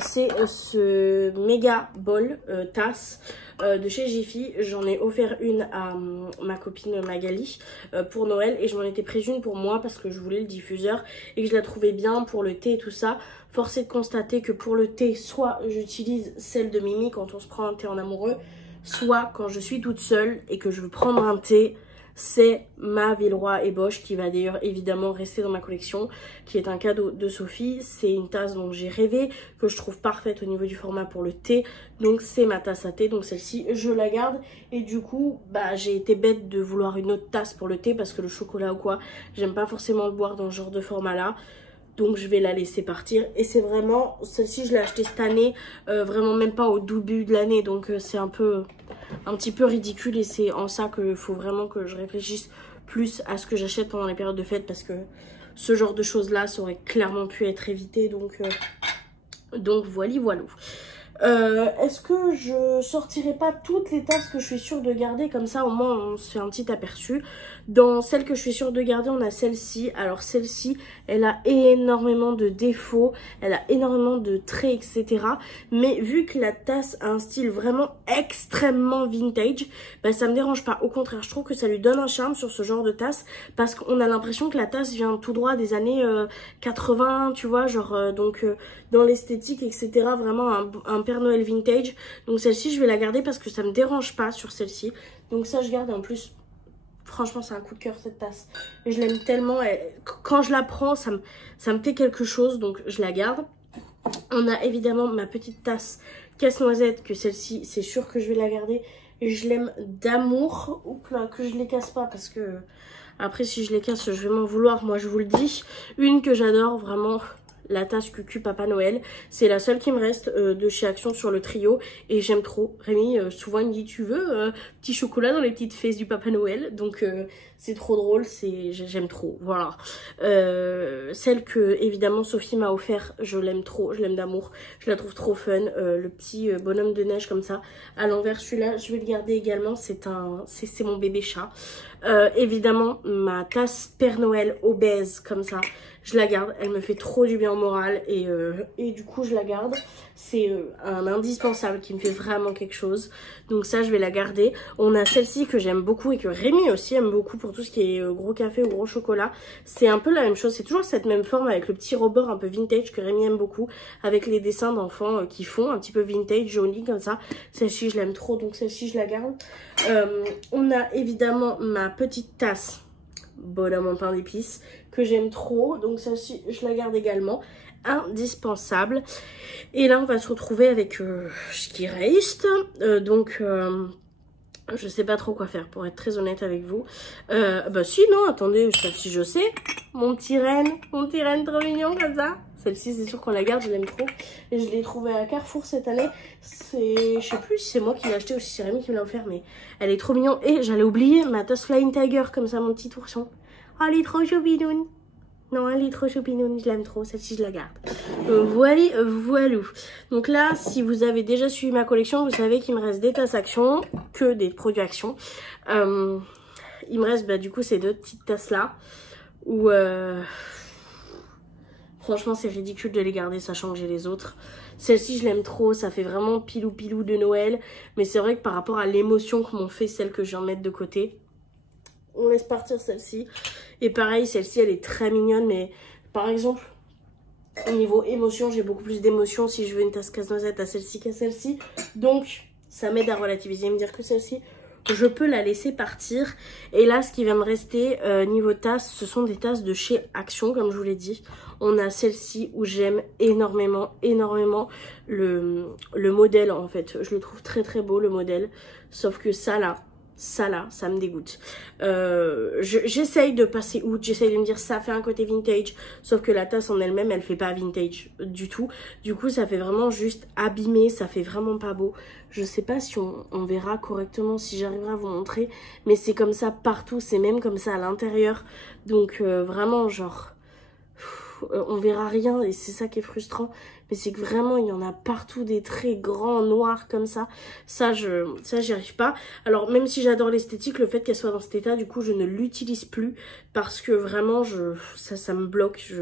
C'est ce méga bol tasse de chez Jiffy. J'en ai offert une à ma copine Magali pour Noël, et je m'en étais prise une pour moi parce que je voulais le diffuseur et que je la trouvais bien pour le thé et tout ça. Force est de constater que pour le thé, soit j'utilise celle de Mimi quand on se prend un thé en amoureux, soit quand je suis toute seule et que je veux prendre un thé, c'est ma Villeroy et Bosch, qui va d'ailleurs évidemment rester dans ma collection, qui est un cadeau de Sophie. C'est une tasse dont j'ai rêvé, que je trouve parfaite au niveau du format pour le thé. Donc c'est ma tasse à thé, donc celle-ci je la garde. Et du coup bah j'ai été bête de vouloir une autre tasse pour le thé, parce que le chocolat ou quoi, j'aime pas forcément le boire dans ce genre de format là. Donc je vais la laisser partir. Et c'est vraiment, celle-ci je l'ai achetée cette année, vraiment même pas au début de l'année. Donc c'est un petit peu ridicule, et c'est en ça qu'il faut vraiment que je réfléchisse plus à ce que j'achète pendant les périodes de fête, parce que ce genre de choses là, ça aurait clairement pu être évité. Donc voilà. Est-ce que je sortirai pas toutes les tasses que je suis sûre de garder? Comme ça au moins on se fait un petit aperçu. Dans celles que je suis sûre de garder, on a celle-ci. Alors celle-ci, elle a énormément de défauts, elle a énormément de traits, etc. Mais vu que la tasse a un style vraiment extrêmement vintage, bah ça me dérange pas. Au contraire, je trouve que ça lui donne un charme sur ce genre de tasse, parce qu'on a l'impression que la tasse vient tout droit des années 80, tu vois, genre dans l'esthétique, etc. Vraiment un Père Noël vintage. Donc celle-ci, je vais la garder parce que ça me dérange pas sur celle-ci. Donc ça, je garde. Et en plus, franchement, c'est un coup de cœur cette tasse. Je l'aime tellement. Quand je la prends, ça me fait quelque chose. Donc je la garde. On a évidemment ma petite tasse casse-noisette, que celle-ci, c'est sûr que je vais la garder. Et je l'aime d'amour. Oups là, que je les casse pas, parce que après, si je les casse, je vais m'en vouloir. Moi, je vous le dis. Une que j'adore vraiment, la tasse Cucu Papa Noël. C'est la seule qui me reste de chez Action sur le trio, et j'aime trop. Rémi souvent il me dit, tu veux petit chocolat dans les petites fesses du Papa Noël? Donc c'est trop drôle, j'aime trop, voilà. Celle que évidemment Sophie m'a offert, je l'aime trop, je l'aime d'amour, je la trouve trop fun. Le petit bonhomme de neige comme ça à l'envers, celui-là je vais le garder également, c'est mon bébé chat. Évidemment ma tasse Père Noël obèse comme ça, je la garde, elle me fait trop du bien au moral, et du coup je la garde. C'est un indispensable qui me fait vraiment quelque chose, donc ça je vais la garder. On a celle-ci que j'aime beaucoup et que Rémi aussi aime beaucoup pour tout ce qui est gros café ou gros chocolat. C'est un peu la même chose, c'est toujours cette même forme avec le petit rebord un peu vintage que Rémi aime beaucoup, avec les dessins d'enfants qui font un petit peu vintage, joli comme ça. Celle-ci je l'aime trop, donc celle-ci je la garde. On a évidemment ma petite tasse bonhomme en pain d'épices que j'aime trop, donc celle-ci je la garde également, indispensable. Et là on va se retrouver avec ce qui reste, je sais pas trop quoi faire pour être très honnête avec vous. Bah si, non, attendez, celle-ci je sais, mon petit renne trop mignon comme ça. Celle-ci c'est sûr qu'on la garde, je l'aime trop. Et je l'ai trouvée à Carrefour cette année. Je sais plus si c'est moi qui l'ai acheté ou si c'est Rémi qui me l'a offert, mais elle est trop mignonne. Et j'allais oublier ma tasse Flying Tiger comme ça, mon petit ourson. Oh, elle est trop choupinoune. Non, elle est trop choupinoune, je l'aime trop, celle-ci je la garde. Voilà. Donc là, si vous avez déjà suivi ma collection, vous savez qu'il me reste des tasses Action, que des produits Action. Il me reste du coup ces deux petites tasses là, où franchement c'est ridicule de les garder sachant que j'ai les autres. Celle-ci je l'aime trop, ça fait vraiment pilou de Noël. Mais c'est vrai que par rapport à l'émotion que m'ont fait celles que je viens de mettre de côté, on laisse partir celle-ci. Et pareil, celle-ci elle est très mignonne, mais par exemple au niveau émotion, j'ai beaucoup plus d'émotion si je veux une tasse casse-noisette à celle-ci qu'à celle-ci. Donc ça m'aide à relativiser et me dire que celle-ci, je peux la laisser partir. Et là, ce qui va me rester niveau tasses, ce sont des tasses de chez Action, comme je vous l'ai dit. On a celle-ci où j'aime énormément le modèle en fait. Je le trouve très beau le modèle. Sauf que ça là, ça là, ça me dégoûte. J'essaye de passer outre, j'essaye de me dire ça fait un côté vintage, sauf que la tasse en elle-même, elle fait pas vintage du tout. Du coup, ça fait vraiment juste abîmé, ça fait vraiment pas beau. Je sais pas si on verra correctement, si j'arriverai à vous montrer, mais c'est comme ça partout, c'est même comme ça à l'intérieur. Donc vraiment genre, on verra rien et c'est ça qui est frustrant. Mais c'est que vraiment il y en a partout des traits grands, noirs comme ça. Ça j'y arrive pas. Alors même si j'adore l'esthétique, le fait qu'elle soit dans cet état, du coup je ne l'utilise plus. Parce que vraiment ça me bloque.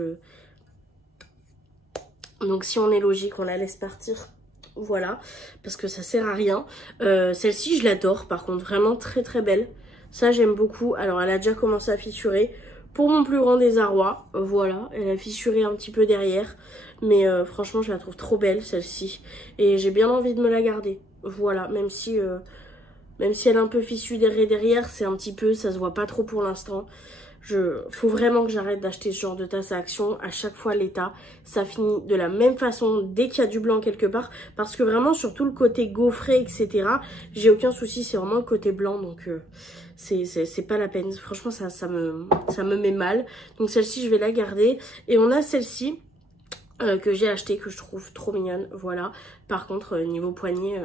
Donc si on est logique, on la laisse partir. Voilà, parce que ça sert à rien. Celle-ci, je l'adore, par contre, vraiment très très belle. Ça, j'aime beaucoup. Alors, elle a déjà commencé à fissurer. Pour mon plus grand désarroi, voilà, elle a fissuré un petit peu derrière. Mais franchement, je la trouve trop belle, celle-ci. Et j'ai bien envie de me la garder. Voilà, même si elle est un peu fissue derrière, c'est un petit peu, ça se voit pas trop pour l'instant. Faut vraiment que j'arrête d'acheter ce genre de tasse à Action. À chaque fois l'état, ça finit de la même façon dès qu'il y a du blanc quelque part. Parce que vraiment sur tout le côté gaufré, etc. j'ai aucun souci, c'est vraiment le côté blanc. Donc c'est pas la peine. Franchement ça me met mal. Donc celle-ci je vais la garder. Et on a celle-ci que j'ai achetée, que je trouve trop mignonne. Voilà. Par contre niveau poignet...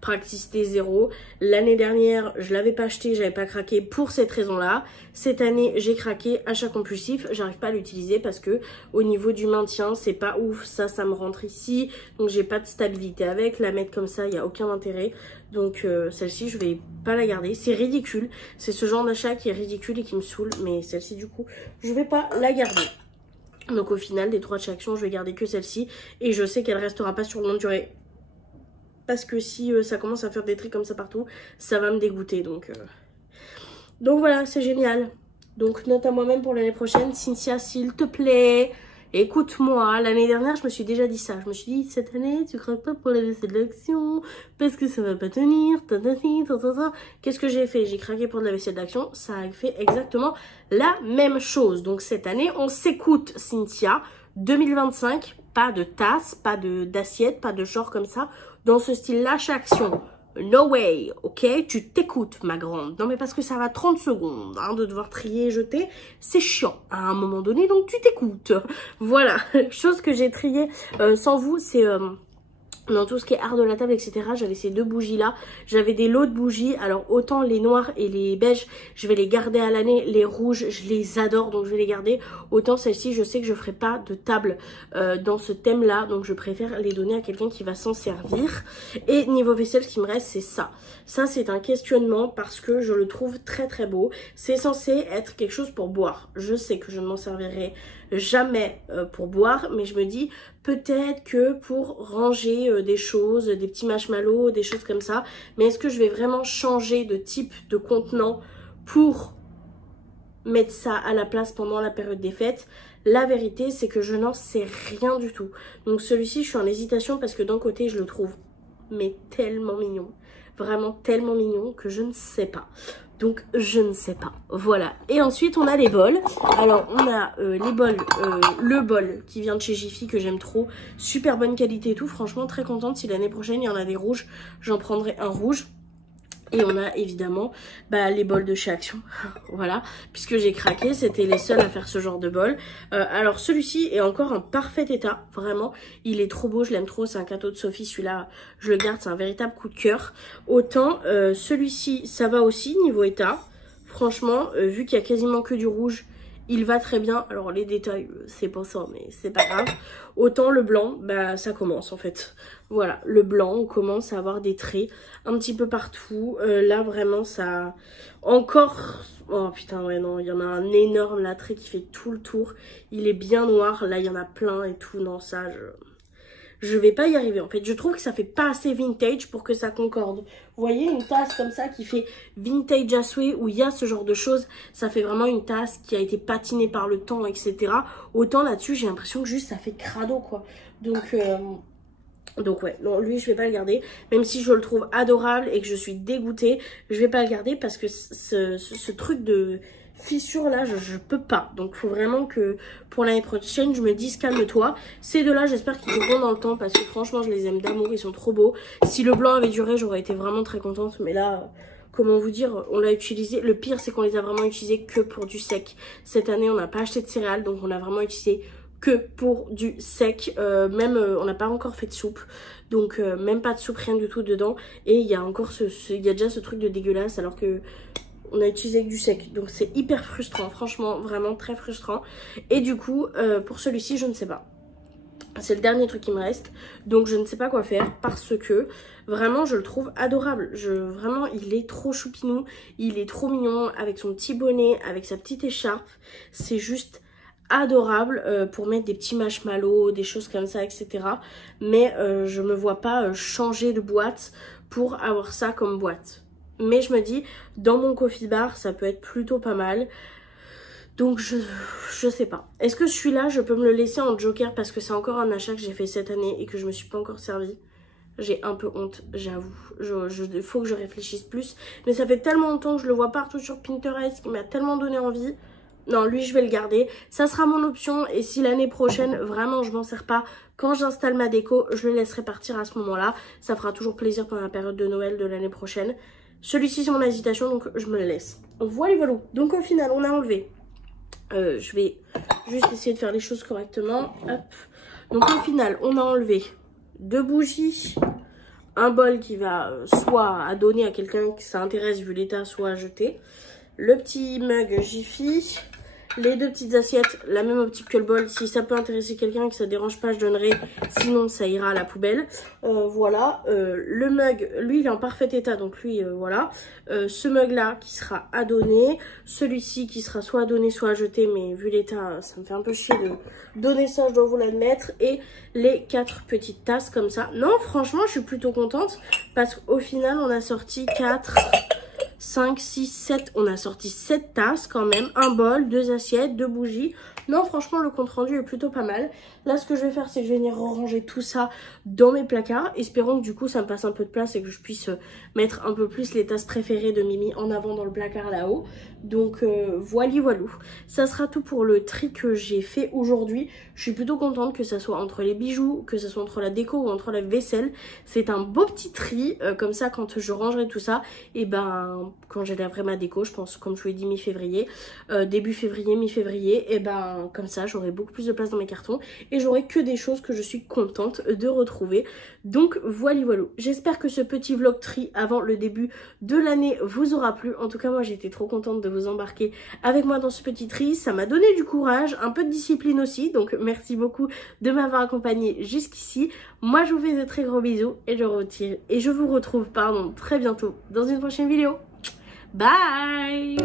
praticité zéro. L'année dernière, je l'avais pas acheté, j'avais pas craqué pour cette raison-là. Cette année, j'ai craqué, achat compulsif. J'arrive pas à l'utiliser parce que au niveau du maintien, c'est pas ouf. Ça me rentre ici. Donc j'ai pas de stabilité avec. La mettre comme ça, il y a aucun intérêt. Donc celle-ci, je vais pas la garder. C'est ridicule. C'est ce genre d'achat qui est ridicule et qui me saoule. Mais celle-ci, du coup, je vais pas la garder. Donc au final, des 3 de chez Action, je vais garder que celle-ci. Et je sais qu'elle restera pas sur longue durée. Parce que si ça commence à faire des traits comme ça partout, ça va me dégoûter. Donc voilà, c'est génial. Donc note à moi-même pour l'année prochaine. Cynthia, s'il te plaît, écoute-moi. L'année dernière, je me suis déjà dit ça. Je me suis dit, cette année, tu craques pas pour la vaisselle d'Action parce que ça va pas tenir. Qu'est-ce que j'ai fait? J'ai craqué pour de la vaisselle d'Action. Ça a fait exactement la même chose. Donc cette année, on s'écoute, Cynthia. 2025, pas de tasse, pas d'assiette, pas de genre comme ça. Dans ce style-là, chez Action. No way, ok? Tu t'écoutes, ma grande. Non, mais parce que ça va 30 secondes, hein, de devoir trier et jeter. C'est chiant, à un moment donné, donc tu t'écoutes. Voilà. Chose que j'ai triée sans vous, c'est... dans tout ce qui est art de la table, etc. J'avais ces 2 bougies là. J'avais des lots de bougies. Alors autant les noirs et les beiges, je vais les garder à l'année. Les rouges, je les adore, donc je vais les garder. Autant celle-ci, je sais que je ferai pas de table dans ce thème là. Donc je préfère les donner à quelqu'un qui va s'en servir. Et niveau vaisselle, ce qui me reste, c'est ça. Ça, c'est un questionnement parce que je le trouve très très beau. C'est censé être quelque chose pour boire. Je sais que je ne m'en servirai jamais pour boire, mais je me dis peut-être que pour ranger des choses, des petits marshmallows, des choses comme ça. Mais est-ce que je vais vraiment changer de type de contenant pour mettre ça à la place pendant la période des fêtes? La vérité, c'est que je n'en sais rien du tout. Donc celui-ci, je suis en hésitation parce que d'un côté, je le trouve mais tellement mignon. Vraiment tellement mignon que je ne sais pas. Donc je ne sais pas. Voilà. Et ensuite on a les bols. Alors on a les bols, le bol qui vient de chez Jiffy que j'aime trop. Super bonne qualité et tout. Franchement très contente. Si l'année prochaine il y en a des rouges, j'en prendrai un rouge. Et on a évidemment les bols de chez Action. Voilà, puisque j'ai craqué, c'était les seuls à faire ce genre de bol. Alors celui-ci est encore en parfait état, vraiment. Il est trop beau, je l'aime trop, c'est un cadeau de Sophie, celui-là je le garde, c'est un véritable coup de cœur. Autant celui-ci, ça va aussi niveau état. Franchement, vu qu'il y a quasiment que du rouge, il va très bien. Alors les détails, c'est pas ça, mais c'est pas grave. Autant le blanc, ça commence en fait. Voilà, le blanc, on commence à avoir des traits un petit peu partout. Là, vraiment, ça... Encore... Oh putain, ouais, non, il y en a un énorme là, trait qui fait tout le tour. Il est bien noir. Là, il y en a plein et tout. Non, ça, je vais pas y arriver en fait. Je trouve que ça fait pas assez vintage pour que ça concorde. Vous voyez une tasse comme ça qui fait vintage à souhait, où il y a ce genre de choses, ça fait vraiment une tasse qui a été patinée par le temps, etc. Autant là-dessus, j'ai l'impression que juste ça fait crado quoi. Donc ouais, non, lui je vais pas le garder. Même si je le trouve adorable et que je suis dégoûtée, je vais pas le garder parce que ce truc de fissure là, je peux pas. Donc faut vraiment que pour l'année prochaine, je me dise calme-toi. Ces deux là, j'espère qu'ils dureront dans le temps parce que franchement, je les aime d'amour, ils sont trop beaux. Si le blanc avait duré, j'aurais été vraiment très contente. Mais là, comment vous dire, on l'a utilisé. Le pire, c'est qu'on les a vraiment utilisés que pour du sec. Cette année, on n'a pas acheté de céréales, donc on a vraiment utilisé que pour du sec. On n'a pas encore fait de soupe. Donc même pas de soupe, rien du tout dedans. Et il y a encore il y a déjà ce truc de dégueulasse alors que on a utilisé du sec. Donc c'est hyper frustrant, franchement, vraiment très frustrant. Et du coup, pour celui-ci, je ne sais pas. C'est le dernier truc qui me reste. Donc je ne sais pas quoi faire parce que vraiment je le trouve adorable. Vraiment il est trop choupinou. Il est trop mignon avec son petit bonnet, avec sa petite écharpe. C'est juste adorable pour mettre des petits marshmallows, des choses comme ça, etc. Mais je me vois pas changer de boîte pour avoir ça comme boîte. Mais je me dis, dans mon coffee bar, ça peut être plutôt pas mal. Donc je sais pas. Est-ce que celui-là, je peux me le laisser en joker parce que c'est encore un achat que j'ai fait cette année et que je me suis pas encore servi. J'ai un peu honte, j'avoue. Il faut que je réfléchisse plus. Mais ça fait tellement longtemps que je le vois partout sur Pinterest qu'il m'a tellement donné envie. Non, lui, je vais le garder. Ça sera mon option. Et si l'année prochaine, vraiment, je m'en sers pas, quand j'installe ma déco, je le laisserai partir à ce moment-là. Ça fera toujours plaisir pendant la période de Noël de l'année prochaine. Celui-ci, c'est mon hésitation, donc je me le laisse. Voilà, voilà. Donc au final, on a enlevé. Je vais juste essayer de faire les choses correctement. Hop. Donc au final, on a enlevé 2 bougies, un bol qui va soit à donner à quelqu'un qui s'intéresse vu l'état, soit à jeter, le petit mug Jiffy, les 2 petites assiettes, la même optique que le bol. Si ça peut intéresser quelqu'un et que ça dérange pas, je donnerai. Sinon, ça ira à la poubelle. Voilà. Le mug, lui, il est en parfait état. Donc lui, voilà. Ce mug-là qui sera à donner. Celui-ci qui sera soit à donner, soit à jeter. Mais vu l'état, ça me fait un peu chier de donner ça, je dois vous l'admettre. Et les 4 petites tasses comme ça. Non, franchement, je suis plutôt contente. Parce qu'au final, on a sorti 4... 5, 6, 7, on a sorti 7 tasses quand même, un bol, 2 assiettes, 2 bougies. Non, franchement, le compte rendu est plutôt pas mal. Là, ce que je vais faire, c'est que je vais venir ranger tout ça dans mes placards. Espérons que du coup, ça me passe un peu de place et que je puisse mettre un peu plus les tasses préférées de Mimi en avant dans le placard là-haut. Donc, voili voilou. Ça sera tout pour le tri que j'ai fait aujourd'hui. Je suis plutôt contente que ça soit entre les bijoux, que ça soit entre la déco ou entre la vaisselle. C'est un beau petit tri. Comme ça, quand je rangerai tout ça, et ben, quand j'élèverai ma déco, je pense, comme je vous l'ai dit, mi-février, début février, mi-février, et ben, comme ça, j'aurai beaucoup plus de place dans mes cartons et j'aurai que des choses que je suis contente de retrouver. Donc, voilà, voilà. J'espère que ce petit vlog tri avant le début de l'année vous aura plu. En tout cas, moi, j'ai été trop contente de vous embarquer avec moi dans ce petit tri. Ça m'a donné du courage, un peu de discipline aussi. Donc, merci beaucoup de m'avoir accompagnée jusqu'ici. Moi, je vous fais de très gros bisous et je vous retrouve, très bientôt dans une prochaine vidéo. Bye!